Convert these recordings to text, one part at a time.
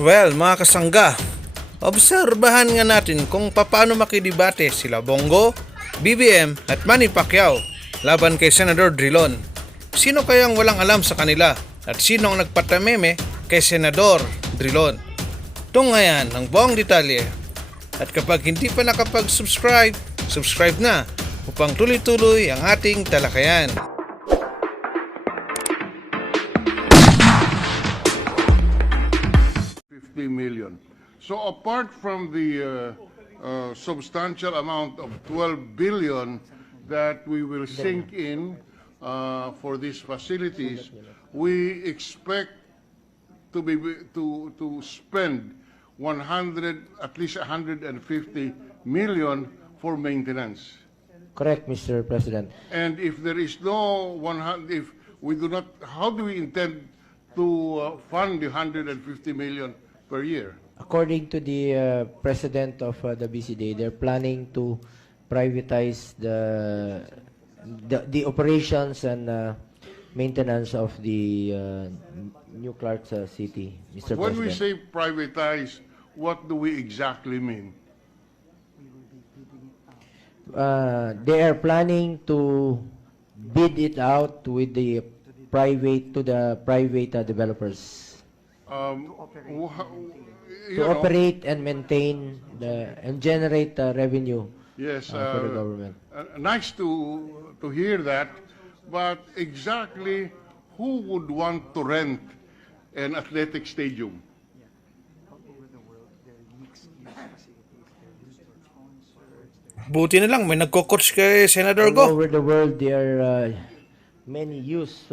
Well, mga kasangga, obserbahan nga natin kung paano makidibate sila Bongo, BBM at Manny Pacquiao laban kay Sen.Drilon. Sino kayang walang alam sa kanila at sino ang nagpatameme kay Sen.Drilon? Tungayan ng buong detalye. At kapag hindi pa nakapag-subscribe, subscribe na upang tuloy-tuloy ang ating talakayan. Million. So apart from the substantial amount of 12 billion that we will sink in for these facilities, we expect to spend at least 150 million for maintenance. Correct, Mr. President. And if there is no if we do not, how do we intend to fund the 150 million per year? According to the president of the BCD, they're planning to privatize the operations and maintenance of the New Clark City, Mr. When President. we say privatize, what do we exactly mean? They are planning to bid it out with the private developers You to know, operate and maintain and generate revenue. yes, for the government. Nice to hear that, but exactly who would want to rent an athletic stadium? Buti na lang may nagko-coach kay Senador All Go. over the world, there are many use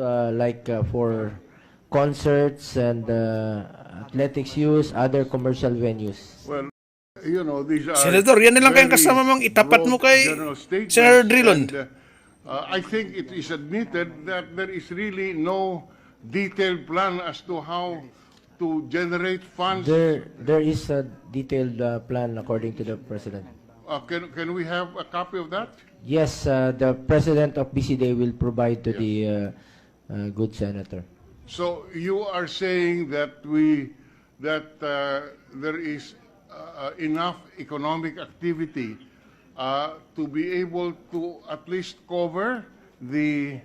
for concerts and athletics use, other commercial venues. Well, you know, these are Senador, yan na lang kayong very kasama mong itapat mo kay broad general statements, Sen.Drilon. and, I think it is admitted that there is really no detailed plan as to how to generate funds. There is a detailed plan according to the president. Can we have a copy of that? Yes, the president of BCD will provide to the good senator. So you are saying that there is enough economic activity to be able to at least cover the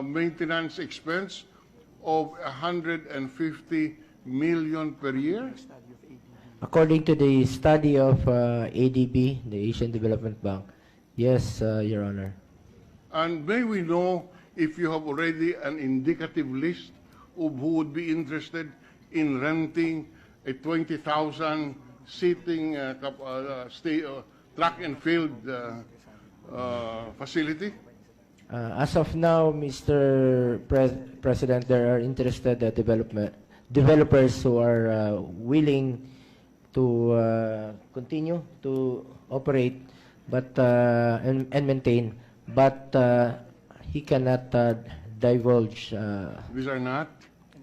maintenance expense of 150 million per year? According to the study of ADB, the Asian Development Bank, yes, Your Honor. And may we know if you have already an indicative list of who would be interested in renting a 20,000 seating track and field facility? As of now, Mr. President, there are interested developers who are willing to continue to operate and maintain, but he cannot divulge. These are not?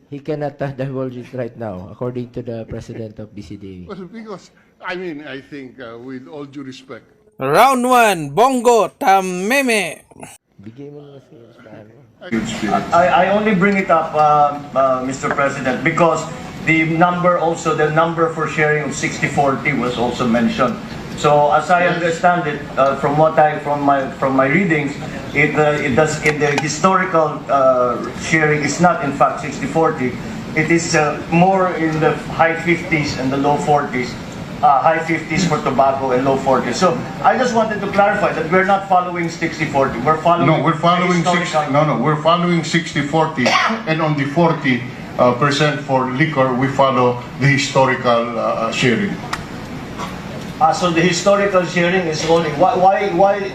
He cannot divulge it right now, according to the president of BCD. Well, because, I mean, I think with all due respect, Round 1, Bongo, Tameme. Bigay mo na sa ano. I only bring it up, Mr. President, because the number for sharing of 60-40 was also mentioned. So as I understand it, from my readings, the historical sharing is not in fact 60-40. It is more in the high 50s and the low 40s. High 50s for tobacco and low 40s. So I just wanted to clarify that we're not following 60-40. We're following. no, we're following historical- we're following 60-40, and on the 40% for liquor, we follow the historical sharing. So the historical sharing is only why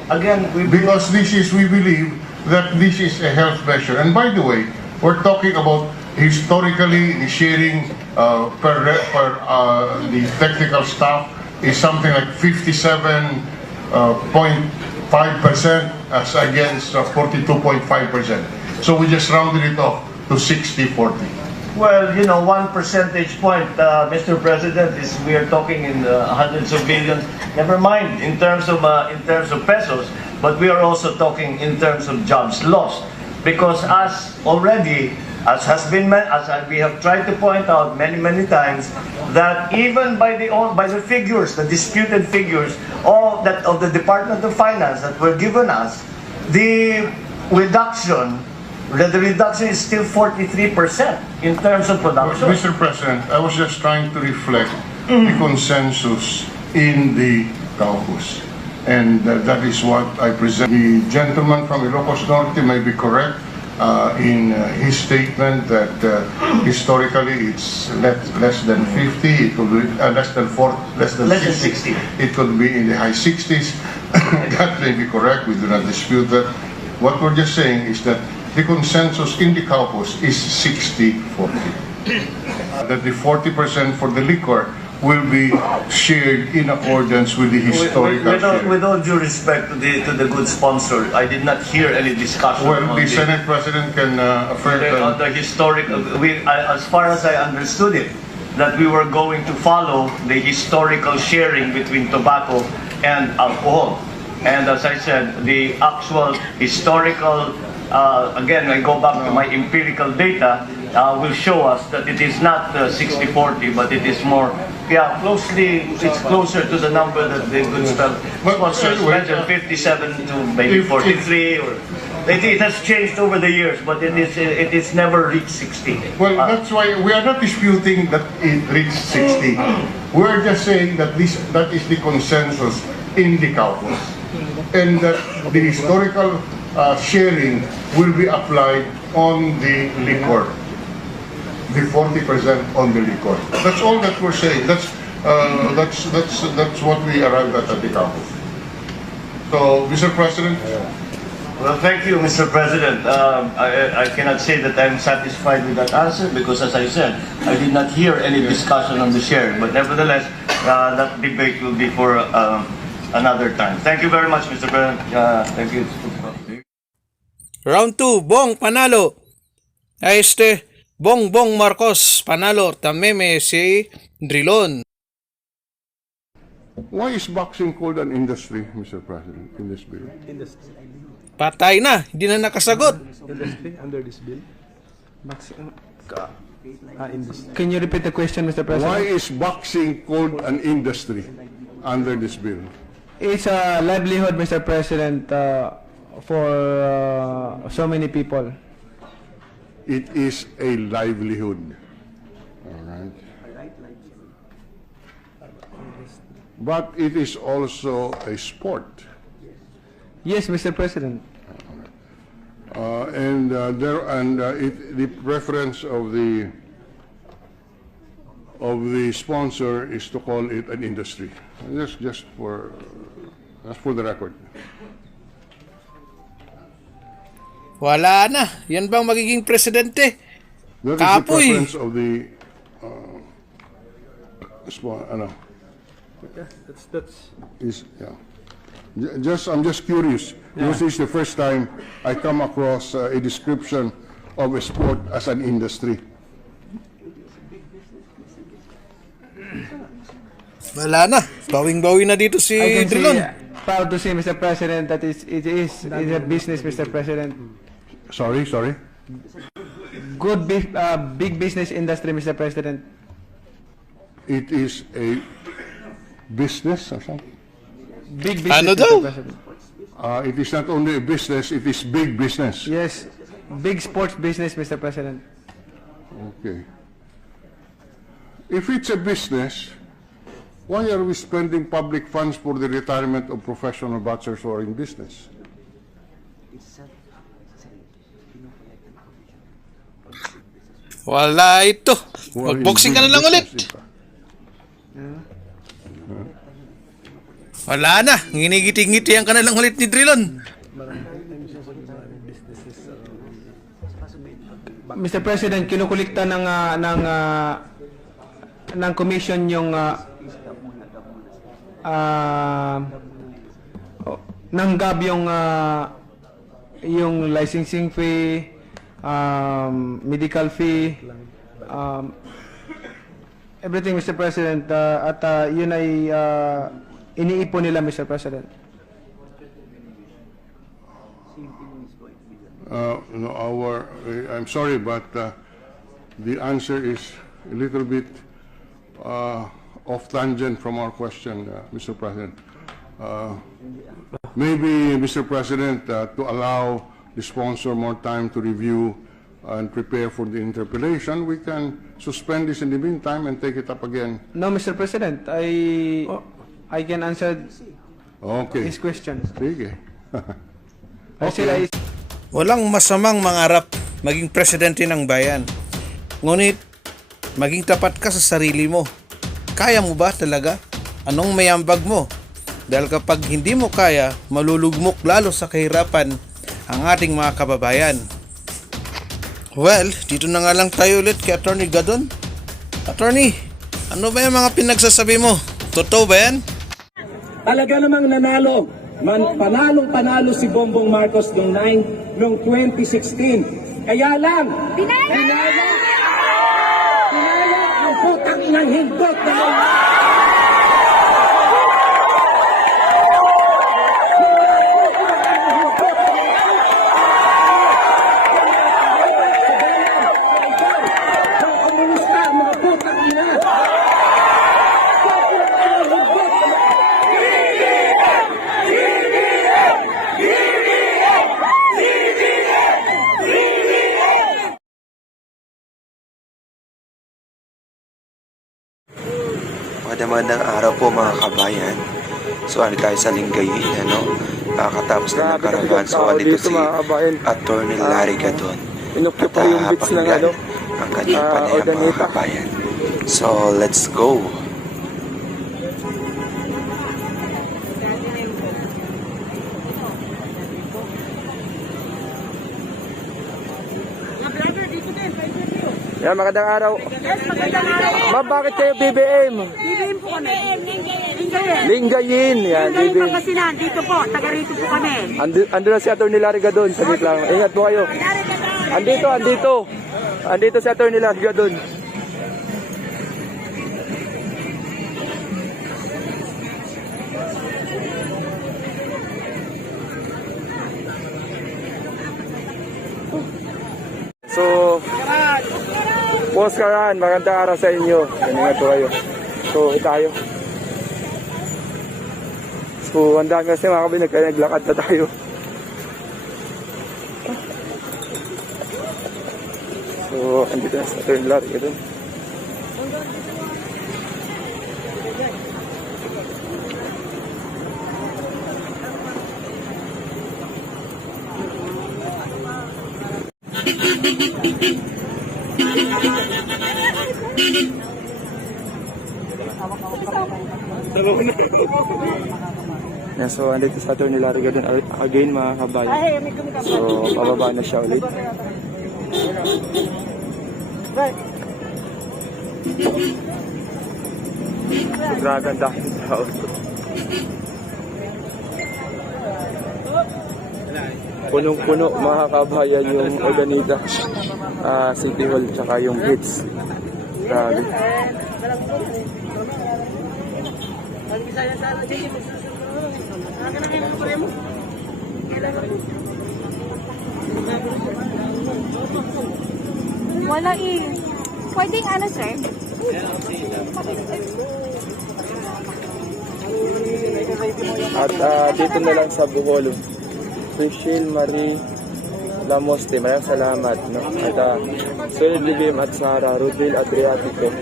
again Because we believe that this is a health measure. And by the way, we're talking about historically the sharing per the technical staff is something like 57.5% as against 42.5%. So we just rounded it off to 60-40. Well, you know, 1 percentage point, Mr. President, is we are talking in hundreds of billions. Never mind in terms of pesos, but we are also talking in terms of jobs lost, because as already as we have tried to point out many times, that even by the figures, the disputed figures of the Department of Finance that were given us, the reduction is still 43% in terms of production. Mr. President, I was just trying to reflect the consensus in the caucus. And that is what I present. The gentleman from Ilocos Norte may be correct in his statement that historically it's less than 50, it could be less than 60. It could be in the high 60s. That may be correct, we do not dispute that. What we're just saying is that the consensus in the caucus is 60-40. That the 40% for the liquor will be shared in accordance with the historical share. With all due respect to the good sponsor, I did not hear any discussion. Well, the Senate President can affirm on the historical. As far as I understood it, that we were going to follow the historical sharing between tobacco and alcohol. And as I said, the actual historical, again, I go back to my empirical data, will show us that it is not 60-40, but it is more, it's closer to the number that the good sponsors mentioned, 57 to maybe 43, or it has changed over the years, but it is never reached 60. Well, that's why we are not disputing that it reached 60. We're just saying that that is the consensus in the caucus, and that the historical sharing will be applied on the liquor, the 40% on the liquor. That's all that we're saying. That's what we arrived at the caucus. So, Mr. President. Well, thank you, Mr. President. I cannot say that I'm satisfied with that answer because, as I said, I did not hear any discussion on the sharing. But nevertheless, that debate will be for another time. Thank you very much, Mr. President. Thank you. Round 2, Bong panalo. Bongbong Marcos panalo. Tameme si Drilon. Why is boxing called an industry, Mr. President, in this bill? Patay na, hindi na nakasagot. Industry under this bill. Can you repeat the question, Mr. President? Why is boxing called an industry under this bill? It's a livelihood, Mr. President, for so many people. It is a livelihood. All right. But it is also a sport. Yes, Mr. President. The preference of the sponsor is to call it an industry. Just for the record. Wala na. Yan bang magiging presidente? That is Kapoy. the preference of the I'm just curious because this is the first time I come across a description of a sport as an industry. Wala na. Bawing-bawi na dito si I can Drilon. proud to say, Mr. President, that it is a business, Mr. President. Sorry. Good big business industry, Mr. President. It is a business or something. Big business, Ano Mr. daw? President. It is not only a business, it is big business. Yes, big sports business, Mr. President. Okay. If it's a business, why are we spending public funds for the retirement of professional boxers who are in business? Wala ito. Who are in Mag-boxing ka na big lang ulit. business, Wala na. Nginigiti-ngitihan ka na lang ulit ni Drilon. Mr. President, kinukulikta ng commission yung nanggab yung licensing fee, medical fee, everything, Mr. President, at yun ay iniipon nila, Mr. President. no, I'm sorry, but the answer is a little bit off tangent from our question, Mr. President. Maybe, Mr. President, to allow the sponsor more time to review and prepare for the interpellation, we can suspend this in the meantime and take it up again. No, Mr. President, I can answer Okay. his question. Sige. Okay. Walang masamang mangarap maging presidente ng bayan. Ngunit, maging tapat ka sa sarili mo. Kaya mo ba talaga? Anong mayambag mo? Dahil kapag hindi mo kaya, malulugmok lalo sa kahirapan ang ating mga kababayan. Well, dito na nga lang tayo ulit kay Attorney Gadon. Attorney, ano ba yung mga pinagsasabi mo? Totoo ba yan? Talaga namang nanalo. Panalong-panalo si Bongbong Marcos noong 2016. Kaya lang, pinalo ang putang inang hindot na komunista, mga putang ina. Magandang araw po mga kabayan. So ano tayo sa Lingayen, ano? Kakatapos na ng karavan. So andito si Attorney Larry Gadon. Tatapakinggan ang kanyang panayam mga kabayan. So let's go! Yan, magandang araw. Ma'am, bakit kayo BBM? BBM po kami. Lingayen. Yan, Lingayen BBM. Pangasinan. Dito po. Taga rito po kami. Ando na si Attorney Larry Gadon. Saglit lang. Ingat po kayo. Andito si Attorney Larry Gadon. So, Boss Karan, magandang araw sa inyo. Ingat po kayo. So, tayo. So, ang dami kasi mga kabinet, kaya naglakad na tayo. So, andito na sa turn lot. Ito. Yeah, so andito sa Attorney Larry Gadon again mga kabayan. So pababa na siya ulit. So grabe ang daming tao. Punong-puno mga kabayan yung Organita City Hall tsaka yung Hits. Grabe. Wala eh. Pwedeng ano, sir? At dito na lang sa Boholo. Rachel Marie Lamoste, maraming salamat. No? At Solid Libim at Sara, Rudville Adriatico.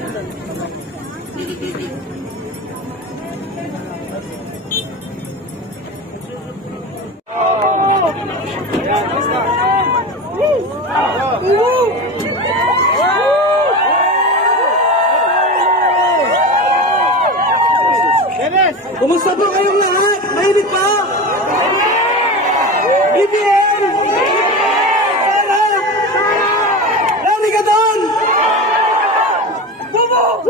Kumusta po kayong lahat? Mainit pa? BBM! Larry Gadon! Bobo!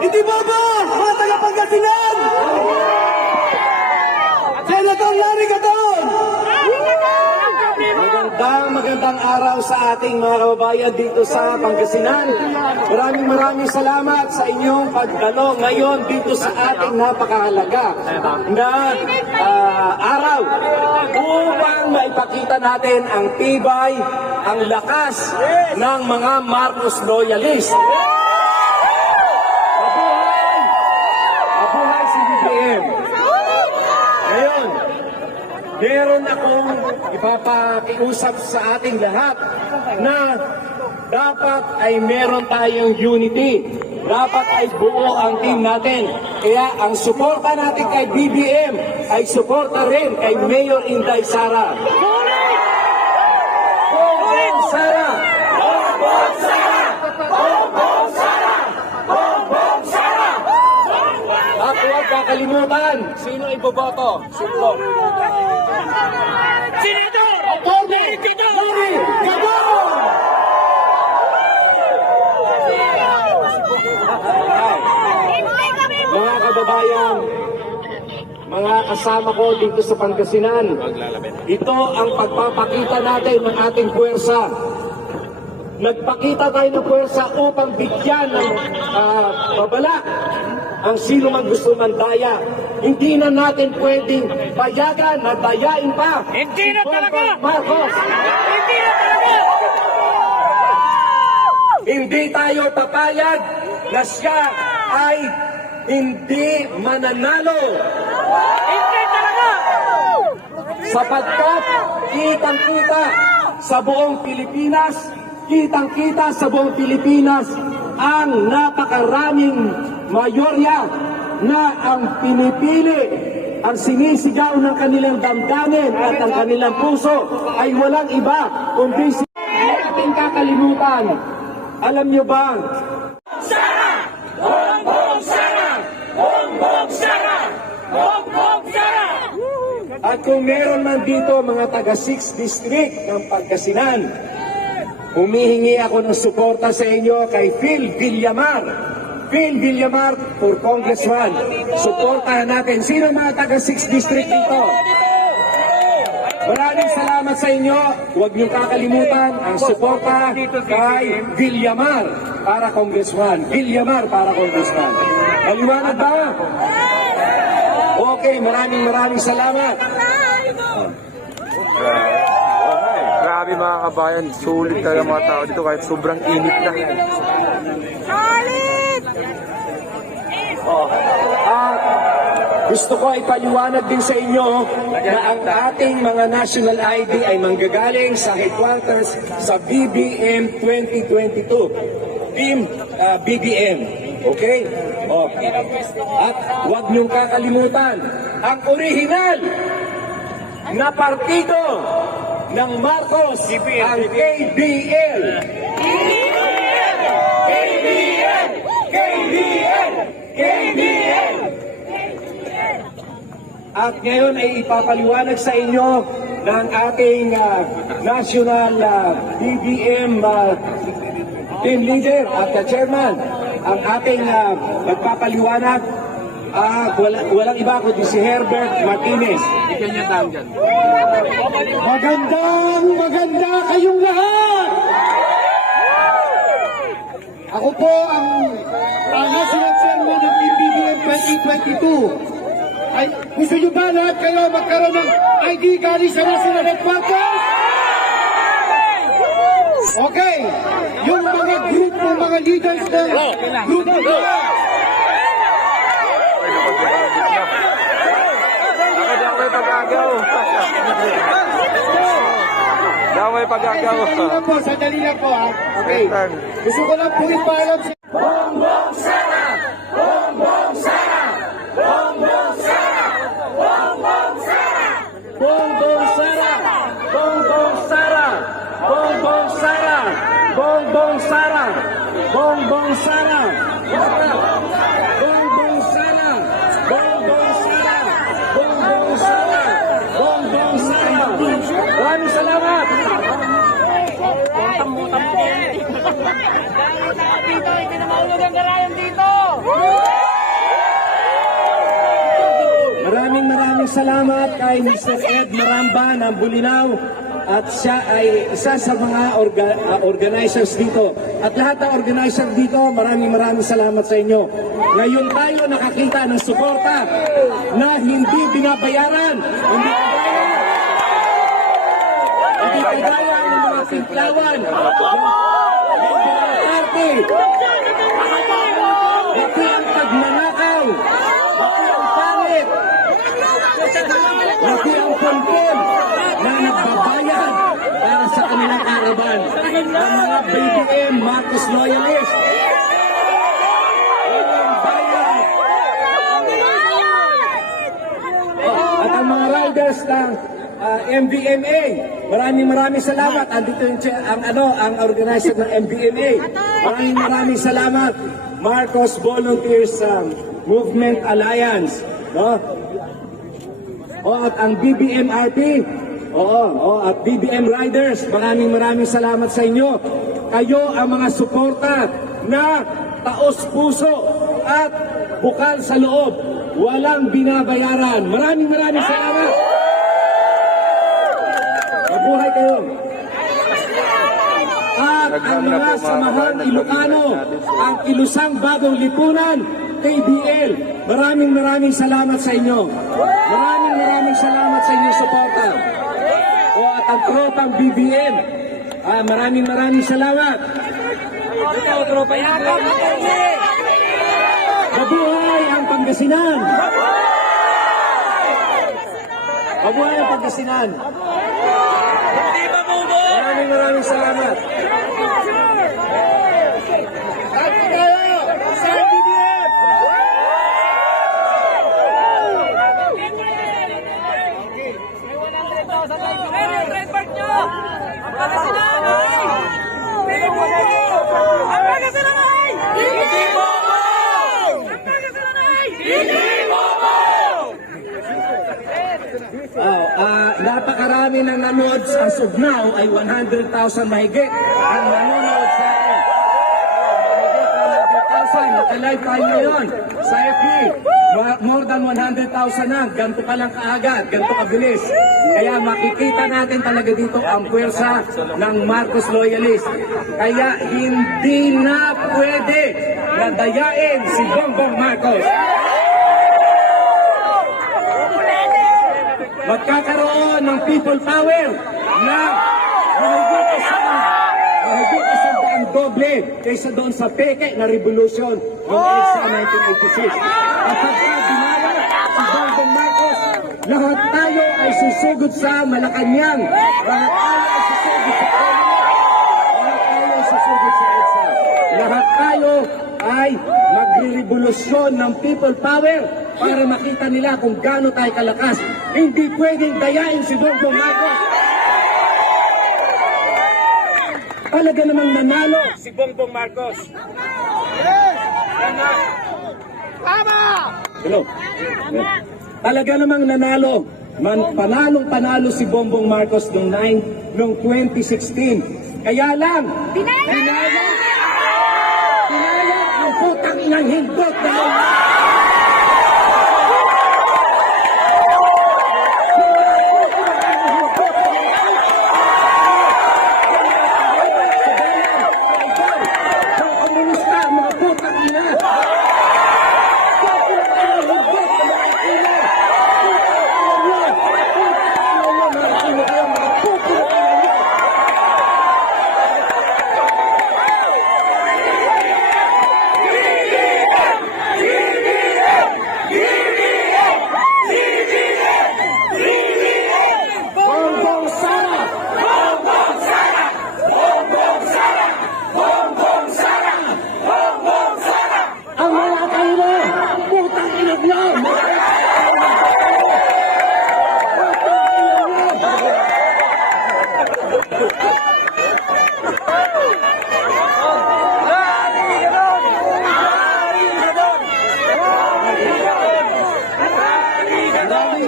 Hindi Bobo! Mga taga-Pangasinan! Senator Larry Gadon! magandang araw sa ating mga kababayan dito sa Pangasinan. Maraming salamat sa inyong pagdalo ngayon dito sa ating napakahalaga na araw upang maipakita natin ang tibay, ang lakas ng mga Marcos loyalist. Mabuhay si BBM. Ngayon, meron akong ipapakiusap sa ating lahat na dapat ay meron tayong unity. Dapat ay buo ang team natin. Kaya ang suporta natin kay BBM ay suporta rin kay Mayor Inday Sara. Bongbong Sara! Bongbong Sara! Bongbong Sara! Bongbong Sara! At huwag kakalimutan, sino iboboto? Sino? Senador! Atty. Manny Pacquio! Mga kababayan, mga kasama ko dito sa Pangasinan, ito ang pagpapakita natin ng ating puwersa. Nagpakita tayo ng puwersa upang bigyan ng babala ang sino man gusto mandaya. Hindi na natin pwedeng payagan na dayain pa. Hindi na talaga! Marcos! Hindi na talaga! Hindi tayo papayag na siya ay hindi mananalo. Hindi talaga! Sapagkat kitang-kita sa buong Pilipinas, kitang-kita sa buong Pilipinas ang napakaraming mayorya na ang pinipili, ang sinisigaw ng kanilang damdamin at ang kanilang puso ay walang iba kundi si ating kakalimutan. Alam niyo ba? Sara! Bongbong Sara! Bongbong Sara! Bongbong Sara! At kung meron man dito mga taga 6th District ng Pangasinan, humihingi ako ng suporta sa inyo kay Phil Villamar. Phil Villamar for Congressman. Suportahan natin. Sino mga taga 6th District dito? Maraming salamat sa inyo. Huwag niyong kakalimutan ang suporta kay Villamar para Congressman. Villamar para Congressman. Maliwanag ba? Okay, maraming salamat. Grabe mga kabayan, sulit talaga mga tao dito kahit sobrang init na. Gusto ko ipaliwanag din sa inyo na ang ating mga national ID ay manggagaling sa headquarters sa BBM 2022. Team BBM. Okay? At huwag niyong kakalimutan, ang original na partido ng Marcos, ang KBL. KBL! KBL! KBL! At ngayon ay ipapaliwanag sa inyo ng ating national BBM team leader at chairman. Ang ating magpapaliwanag, walang iba kundi si Herbert Martinez. Maganda kayong lahat! Ako po ang national chairman ng BBM 2022. Ay, gusto nyo ba lahat kayo magkaroon ng ID galing sa national headquarters? Okay, yung mga grupo, mga leaders ng grupo ko. Sandali lang po ha. Okay, gusto ko lang po ipaalam sa Bongbong Sara! Bongbong Sara! Bongbong Sara! Bongbong Sara! Bongbong Sara! Bongbong Sara! Bongbong Sara! Bongbong Sara! Bongbong Sara! Bongbong Sara! Bongbong Sara! Bongbong Sara! Bongbong Sara! Maraming salamat! Dito, hindi na maulog ang garayan dito! Maraming salamat kay Mr. Ed Maramba ng Bulinaw at siya ay isa sa mga organizers dito. At lahat ng organizer dito, maraming salamat sa inyo. Ngayon tayo nakakita ng suporta na hindi binabayaran. Hindi kagaya ng mga simplawan. Hindi ang party. Hindi ang pagnanakaw. Hindi ang pangit. Hindi ang pangkol na nagbabayad para sa kanilang karaban. Ang mga BBM Marcos loyalist. Walang bayad. At ang mga riders ng MVMA, maraming salamat. Andito yung ang organizer ng MVMA. Maraming salamat. Marcos Volunteers Movement Alliance, no? At ang BBMRP, at BBM Riders, maraming salamat sa inyo. Kayo ang mga suporta na taos puso at bukal sa loob, walang binabayaran. Maraming salamat. Mabuhay kayo. At ang mga samahang Ilocano, ang Ilusang Bagong Lipunan, KBL, maraming salamat sa inyo. Maraming salamat sa inyong suporta. At ang tropang BBM, maraming salamat. Mabuhay ang Pangasinan! Mabuhay ang Pangasinan! Maraming salamat. Napakarami ng nanood as of now ay 100,000 mahigit ang nanonood sa akin. Mahigit 100,000. Naka-live tayo ngayon sa FB. More than 100,000 na. Ganito ka lang kaagad, ganito kabilis. Kaya makikita natin talaga dito ang puwersa ng Marcos loyalist. Kaya hindi na pwede na dayain si Bongbong Marcos. Magkakaroon ng people power na mahigit isang daang doble kaysa doon sa peke na revolution noong EDSA 1986. At pagka dinala si Bongbong Marcos, lahat tayo ay susugod sa Malacanang. Lahat tayo ay susugod sa lahat tayo ay susugod sa EDSA. Lahat tayo ay magre-revolusyon ng people power para makita nila kung gaano tayo kalakas. Hindi pwedeng dayain si Bongbong Marcos. Talaga namang nanalo si Bongbong Marcos. Hello. Talaga namang nanalo. Panalong-panalo si Bongbong Marcos noong 2016. Kaya lang, pinaya ang putang inang hindot na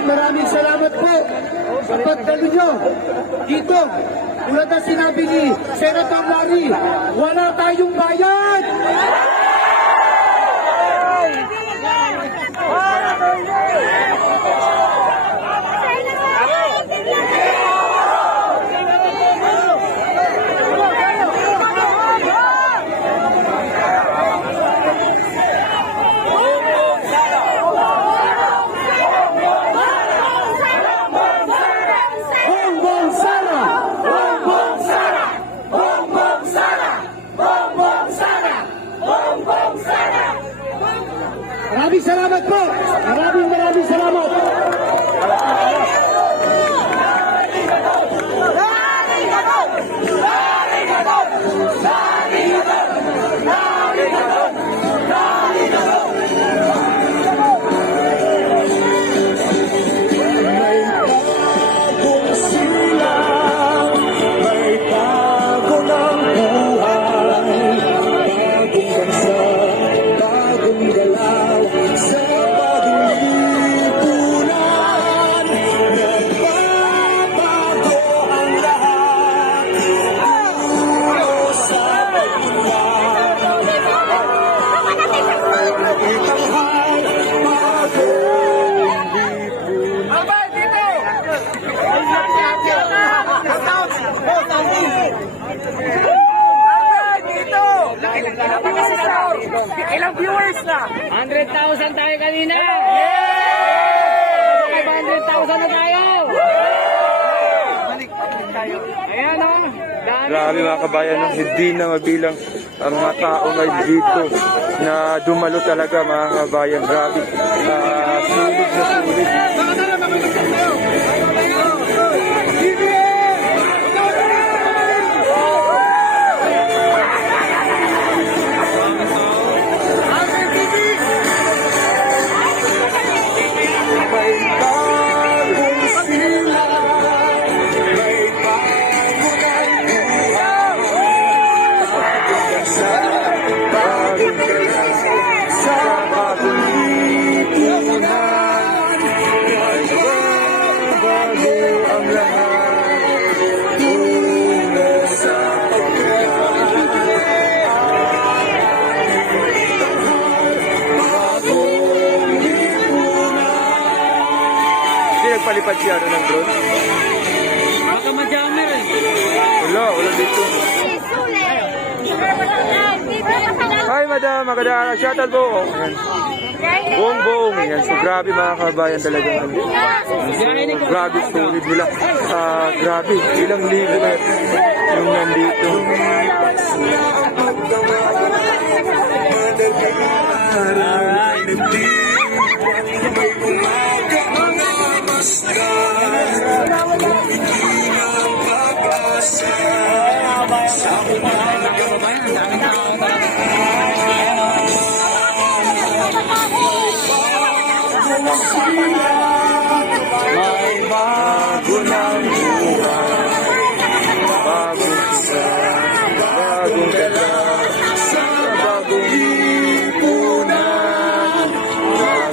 Maraming salamat po sa pagdalo nyo dito. Tulad na sinabi ni Senator Larry, wala tayong bayad! Maraming salamat po. Maraming salamat. Ilang viewers na? 100,000 tayo kanina! Yay! 500,000 na tayo! Ayan o! Grabe mga kabayan, no? Hindi na mabilang ang mga tao ngayon dito na dumalo talaga mga kabayan. Grabe. Sulit na sulit. Palipad siya ng drone? Baka ma-jammer eh. Wala dito. Hi madam, magandang shoutout po. Bongbong. Yan. So grabe mga kabayan talaga. Grabe sulit nila. Grabe, ilang libo na yung nandito. May bago ng buhay, bagong isa, bagong ganda, sa bagong lipunan,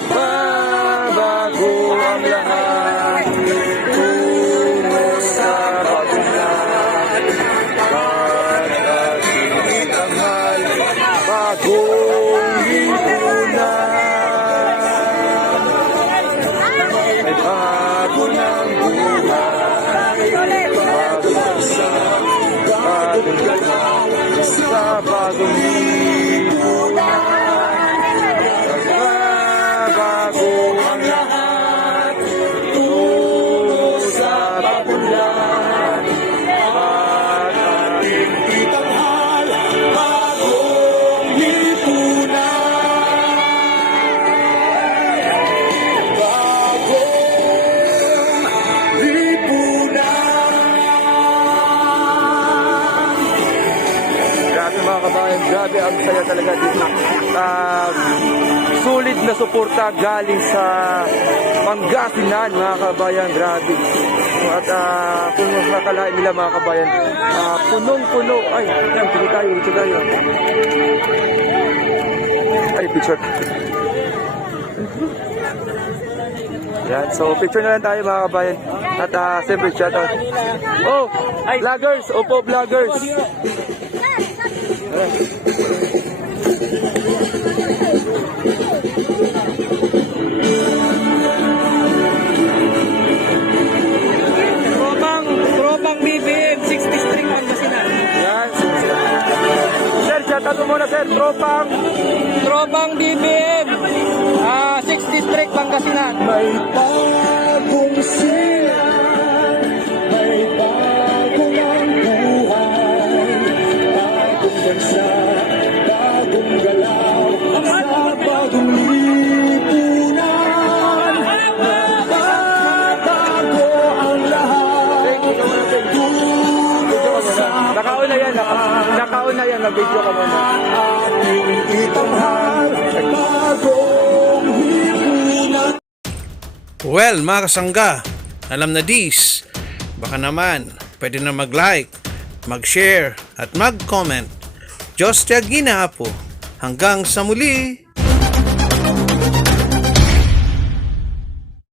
magbabago ang lahat, tungo sa bagong lahat, pag-ating tanghal, bagong lipunan. Bago ng buhay, bagong isa, bagong galaw, sa bagong lipunan, magbabago ang lahat, tungo sa bagong lahat, pag-ating itanghal, bagong lipunan. Mga kabayan, grabe ang saya talaga dito. Sulit na suporta galing sa Pangasinan mga kabayan, grabe. At kung nakalain nila mga kabayan, punong-puno. Ay, dito tayo. Ay, picture. Yan, so picture na lang tayo mga kabayan. At siyempre shoutout. Oh, vloggers, opo vloggers. Tropang BBM, 60 string Pangasinan. Yan. Sir, shoutout mo muna sir, Tropang BBM, 60 string Pangasinan. May bagong silang, may bagong ang buhay, bagong bansa, bagong galaw, sa bagong muna yan, na-video ka muna. Well, mga kasangga, alam na dis. Baka naman, pwede na mag-like, mag-share, at mag-comment. Diyos tiyag gina po. Hanggang sa muli!